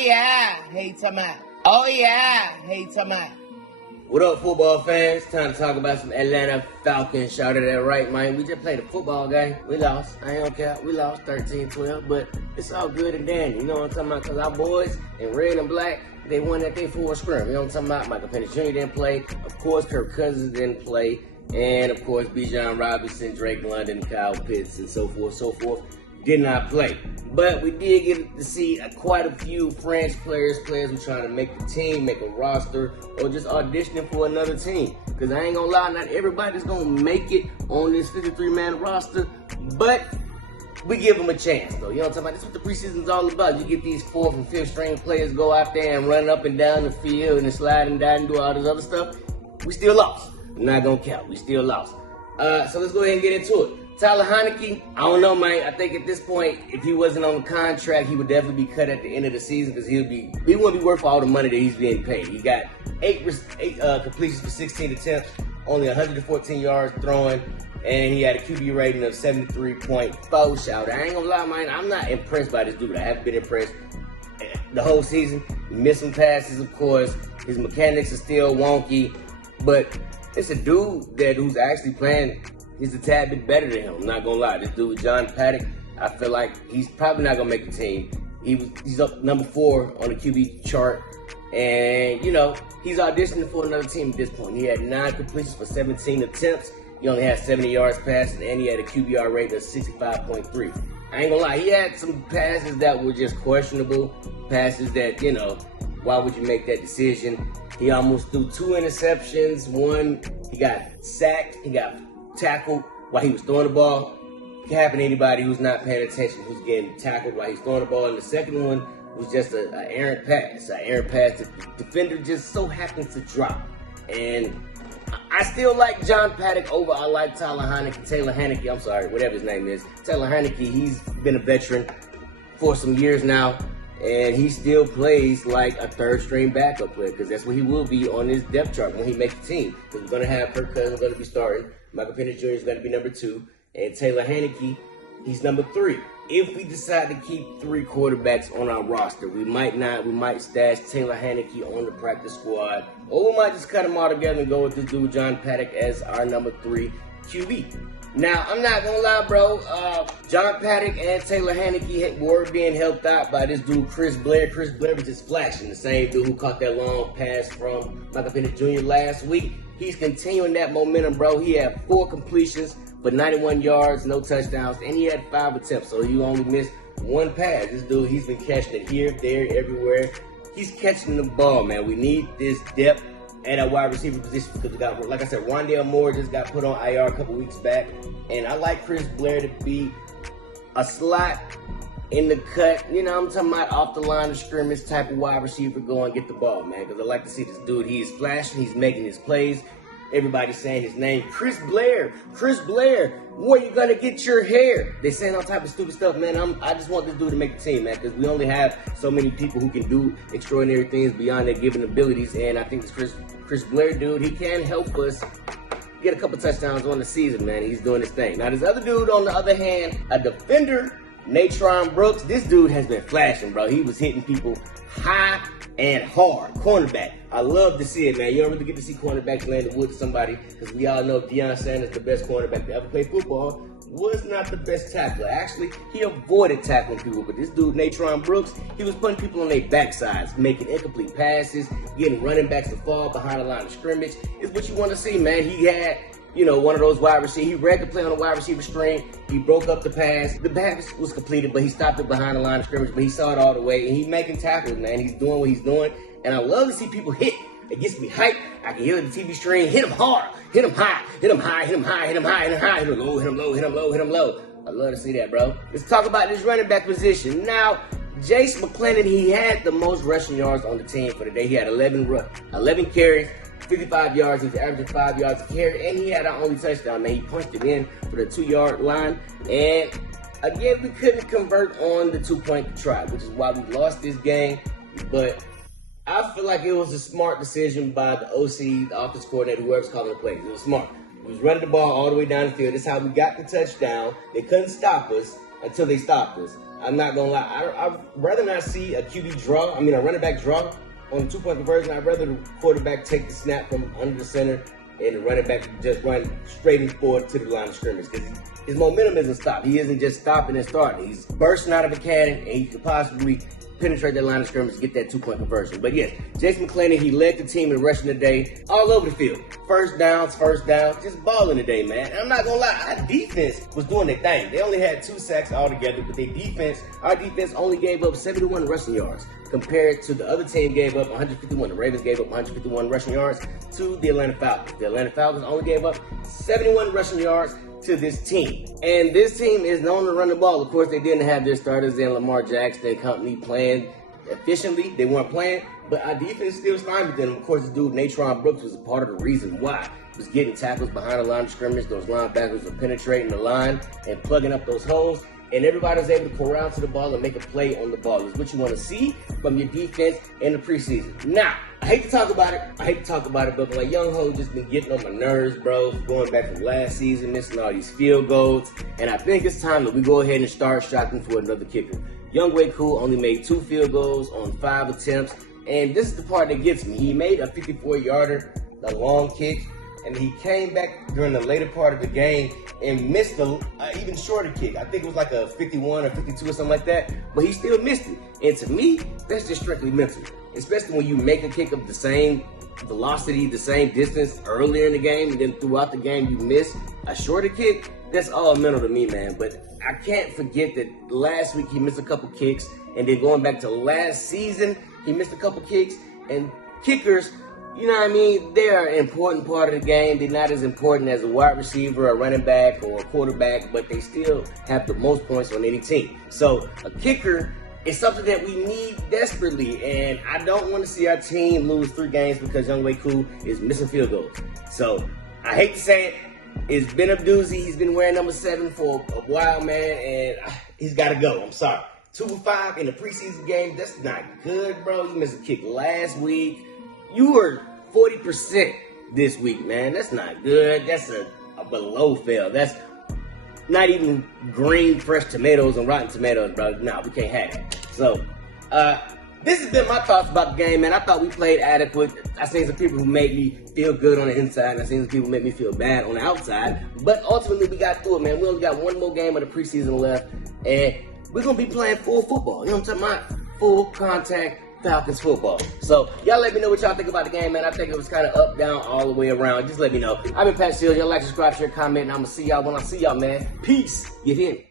yeah, hey Tamat. Oh yeah, hey Tamat. What up, football fans? Time to talk about some Atlanta Falcons. Shout out that right, man. We just played a football game. We lost. I ain't gonna care. We lost 13-12, but it's all good and dandy. You know what I'm talking about? Because our boys in red and black, they won that day for a scrim. You know what I'm talking about? Michael Penix JR didn't play. Of course, Kirk Cousins didn't play. And, of course, Bijan Robinson, Drake London, Kyle Pitts, and so forth, did not play. But we did get to see quite a few French players who trying to make the team, make a roster, or just auditioning for another team. Because I ain't gonna lie, not everybody's gonna make it on this 53-man roster, but we give them a chance, though. You know what I'm talking about? This is what the preseason's all about. You get these 4th and 5th string players go out there and run up and down the field and slide and down and do all this other stuff. We still lost. I'm not gonna count. We still lost. So let's go ahead and get into it. Tyler Heinicke, I don't know, man. I think at this point, if he wasn't on the contract, he would definitely be cut at the end of the season because he wouldn't be worth all the money that he's being paid. He got 8 completions for 16 attempts, only 114 yards throwing, and he had a QB rating of 73.4. Shout out. I ain't gonna lie, man. I'm not impressed by this dude. I haven't been impressed the whole season. He missed some passes, of course. His mechanics are still wonky, but it's a dude who's actually playing. He's a tad bit better than him. I'm not gonna lie. This dude, John Paddock, I feel like he's probably not gonna make the team. He's up number 4 on the QB chart, and you know he's auditioning for another team at this point. He had 9 completions for 17 attempts. He only had 70 yards passing, and he had a QBR rate of 65.3. I ain't gonna lie. He had some passes that were just questionable. Passes that, you know, why would you make that decision? He almost threw 2 interceptions. One, he got sacked. He got tackled while he was throwing the ball. It can happen to anybody who's not paying attention, who's getting tackled while he's throwing the ball. And the second one was just an errant pass. An errant pass that the defender just so happens to drop. And I still like John Paddock over I like Taylor Heinicke, I'm sorry, whatever his name is. Taylor Heinicke, he's been a veteran for some years now. And he still plays like a 3rd-string backup player because that's what he will be on this depth chart when he makes the team. Because we're going to have Kirk Cousins going to be starting. Michael Penix Jr. is going to be number 2. And Taylor Heinicke, he's number 3. If we decide to keep 3 quarterbacks on our roster, we might not. We might stash Taylor Heinicke on the practice squad. Or we might just cut them all together and go with this dude, John Paddock, as our number 3 QB. Now, I'm not going to lie, bro. John Paddock and Taylor Heinicke were being helped out by this dude, Chris Blair. Chris Blair was just flashing. The same dude who caught that long pass from Michael Penix Jr. last week. He's continuing that momentum, bro. He had 4 completions for 91 yards, no touchdowns, and he had 5 attempts. So he only missed 1 pass. This dude, he's been catching it here, there, everywhere. He's catching the ball, man. We need this depth at a wide receiver position because we got, like I said, Rondale Moore just got put on IR a couple weeks back. And I like Chris Blair to be a slot in the cut, you know, I'm talking about off the line of scrimmage type of wide receiver, go and get the ball, man. Because I like to see this dude. He is flashing. He's making his plays. Everybody's saying his name. Chris Blair, where you gonna get your hair? They saying all type of stupid stuff, man. I just want this dude to make the team, man, because we only have so many people who can do extraordinary things beyond their given abilities. And I think this Chris Blair dude, he can help us get a couple touchdowns on the season, man. He's doing his thing. Now, this other dude, on the other hand, a defender, Natron Brooks. This dude has been flashing, bro. He was hitting people high and hard. Cornerback. I love to see it, man. You don't really get to see cornerbacks land the wood to somebody because we all know Deion Sanders, the best cornerback to ever play football, was not the best tackler. Actually, he avoided tackling people, but this dude, Natron Brooks, he was putting people on their backsides, making incomplete passes, getting running backs to fall behind the line of scrimmage. It's what you want to see, man. He had, you know, one of those wide receivers. He read the play on the wide receiver screen. He broke up the pass. The pass was completed, but he stopped it behind the line of scrimmage, but he saw it all the way, and he's making tackles, man. He's doing what he's doing, and I love to see people hit. It gets me hyped. I can hear the TV screen. Hit him hard. Hit him high. Hit him high. Hit him high. Hit him high. Hit him high. Hit him low. Hit him low. Hit him low. Hit him low. I love to see that, bro. Let's talk about this running back position. Now, Jace McClellan, he had the most rushing yards on the team for the day. He had 11 carries, 55 yards. He was averaging 5 yards a carry, and he had our only touchdown. Man, he punched it in for the 2-yard line. And again, we couldn't convert on the 2-point try, which is why we lost this game. But I feel like it was a smart decision by the OC, the offense coordinator, whoever's calling the plays. It was smart. We was running the ball all the way down the field. That's how we got the touchdown. They couldn't stop us until they stopped us. I'm not gonna lie. I'd rather not see a QB draw. I mean, a running back draw on the 2-point conversion. I'd rather the quarterback take the snap from under the center and the running back just run straight and forward to the line of scrimmage, because his momentum isn't stopped. He isn't just stopping and starting. He's bursting out of a cannon, and he could possibly penetrate that line of scrimmage to get that 2-point conversion. But yes, Jason McClain, he led the team in rushing today, all over the field. First downs, just balling today, man. And I'm not gonna lie, our defense was doing their thing. They only had 2 sacks altogether, but our defense only gave up 71 rushing yards compared to the other team gave up 151. The Ravens gave up 151 rushing yards to the Atlanta Falcons. The Atlanta Falcons only gave up 71 rushing yards to this team. And this team is known to run the ball. Of course, they didn't have their starters in Lamar Jackson and company playing efficiently. They weren't playing, but our defense still stymied them. Of course, the dude, Natron Brooks, was a part of the reason why. He was getting tackles behind the line of scrimmage. Those linebackers were penetrating the line and plugging up those holes. And everybody was able to corral to the ball and make a play on the ball. Is what you want to see from your defense in the preseason. Now, I hate to talk about it, but my young ho just been getting on my nerves, bro. Going back from last season, missing all these field goals. And I think it's time that we go ahead and start shopping for another kicker. Young Way Cool only made 2 field goals on 5 attempts. And this is the part that gets me. He made a 54-yarder, a long kick. And he came back during the later part of the game and missed an even shorter kick. I think it was like a 51 or 52 or something like that, but he still missed it. And to me, that's just strictly mental, especially when you make a kick of the same velocity, the same distance earlier in the game, and then throughout the game you miss a shorter kick. That's all mental to me, man. But I can't forget that last week he missed a couple kicks, and then going back to last season, he missed a couple kicks. And kickers, you know what I mean? They're an important part of the game. They're not as important as a wide receiver, a running back, or a quarterback, but they still have the most points on any team. So a kicker is something that we need desperately, and I don't want to see our team lose 3 games because Young Way Cool is missing field goals. So I hate to say it, it's been a doozy. He's been wearing number 7 for a while, man, and he's got to go. I'm sorry. 2-5 in the preseason game, that's not good, bro. You missed a kick last week. You were 40% this week, man. That's not good. That's a below fail. That's not even green, fresh tomatoes and rotten tomatoes, bro. Nah, we can't have it. So, this has been my thoughts about the game, man. I thought we played adequate. I seen some people who made me feel good on the inside, and I seen some people make me feel bad on the outside. But ultimately, we got through it, man. We only got 1 more game of the preseason left, and we're going to be playing full football. You know what I'm talking about? Full contact Falcons football. So, y'all let me know what y'all think about the game, man. I think it was kind of up, down, all the way around. Just let me know. I've been Pat Shields. Y'all like, subscribe, share, comment, and I'm going to see y'all when I see y'all, man. Peace. You hear me?